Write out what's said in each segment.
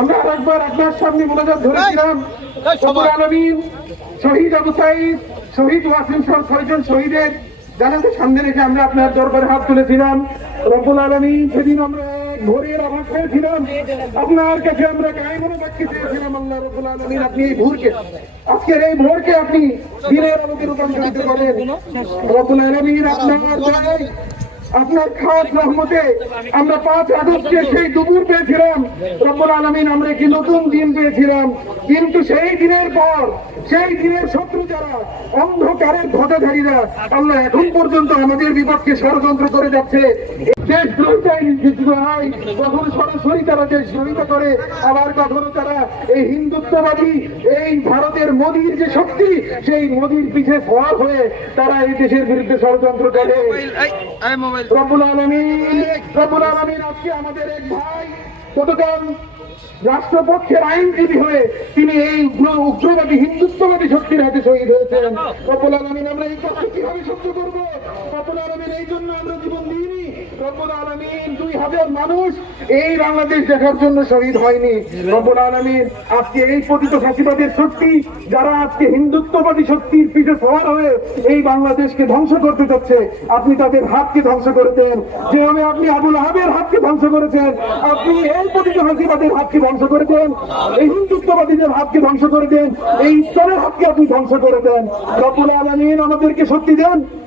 আমরা আরেকবার আপনার সামনে মোনাজাত ধরেছিলাম। শহীদ আবু সাইদ শহীদ ওয়াসিম সহ ছয়জন শহীদের জানাতে সামনে রেখে আমরা আপনার দরবারে হাত তুলেছিলাম। রব্বুল আলামিন সেদিন আমরা ভোরের আভাস পেয়েছিলাম। আপনার কাছে আমরা গায়ে মনে বাক্যে চেয়েছিলাম আল্লাহ রব্বুল আলামিন আপনি এই ভোরকে আজকের এই ভোরকে আপনি দিনের আলোকে রূপান্তরিত করেন। রব্বুল আলামিন আপনার আপনার খাস রহমতে আমরা পাঁচ আগস্টে সেই দুপুর পেয়েছিলাম। রব্বুল আলমিন, আমরা একটি নতুন দিন পেয়েছিলাম? কিন্তু সেই দিনের পর সেই দিনের শত্রু যারা অন্ধকারের ধ্বজাধারীরা আমরা এখন পর্যন্ত আমাদের বিপক্ষে ষড়যন্ত্র করে যাচ্ছে। দেশ দ্রোহিতায় হয় কখনো সরাসরি তারা দেশ দ্রোহিতা করে আবার কখনো তারা এই হিন্দুত্ববাদী এই ভারতের মোদীর যে শক্তি সেই মোদীর পিছে সওয়ার হয়ে তারা এই দেশের বিরুদ্ধে ষড়যন্ত্র করে। আলমিন আলমিন আজকে আমাদের এক ভাই গতকাল রাষ্ট্রপক্ষের আইনজীবী হয়ে তিনি এই উগ্র উগ্রবাদী হিন্দুত্ববাদী শক্তির হাতে শহীদ হয়েছেন। কপলার আলমিন আমরা এই কষ্ট কীভাবে সহ্য করব? কপলার আলমিন এই জন্য আমরা জীবন দিইনি। দুই হাজার মানুষ এই বাংলাদেশ দেখার জন্য শহীদ হয়নি। আলমিন, আজকে এই যারা আজকে হিন্দুত্ববাদী পিঠে এই বাংলাদেশকে ধ্বংস করতে যাচ্ছে, আপনি তাদের হাতকে ধ্বংস করেছেন। যেভাবে আপনি আবুল আহাবের হাতকে ধ্বংস করেছেন, আপনি এই পতিত ফাঁসিবাদের হাতকে ধ্বংস করেছেন, এই হিন্দুত্ববাদীদের হাতকে ধ্বংস করে দেন এই ইসলামের হাতকে আপনি ধ্বংস করে দেন আলমিন আমাদেরকে শক্তি দেন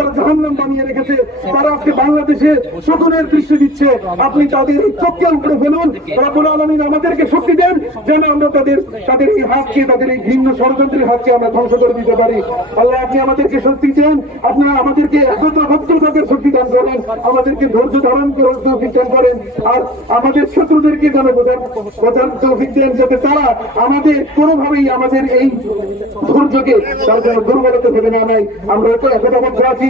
যারা জাহান্নাম বানিয়ে রেখেছে। তারা আজকে বাংলাদেশে শকুনের দৃশ্য দিচ্ছে। আপনি তাদের চোখকে উপরে ফেলুন। রব্বুল আলমিন আমাদেরকে শক্তি দেন যেন আমরা তাদের তাদের এই হাতকে, তাদের এই ভিন্ন ষড়যন্ত্রের হাতকে আমরা ধ্বংস করে দিতে পারি। আল্লাহ, আপনি আমাদেরকে শক্তি দেন। আপনারা আমাদেরকে একত্র থাকার শক্তি দান করেন। আমাদেরকে ধৈর্য ধারণ করে তৌফিক দান করেন। আর আমাদের শত্রুদেরকে যেন প্রধান বোঝার তৌফিক দেন, যাতে তারা আমাদের কোনোভাবেই আমাদের এই ধৈর্যকে তারা যেন দুর্বলতা ভেবে না নেয়। আমরা তো একতাবদ্ধ আছি।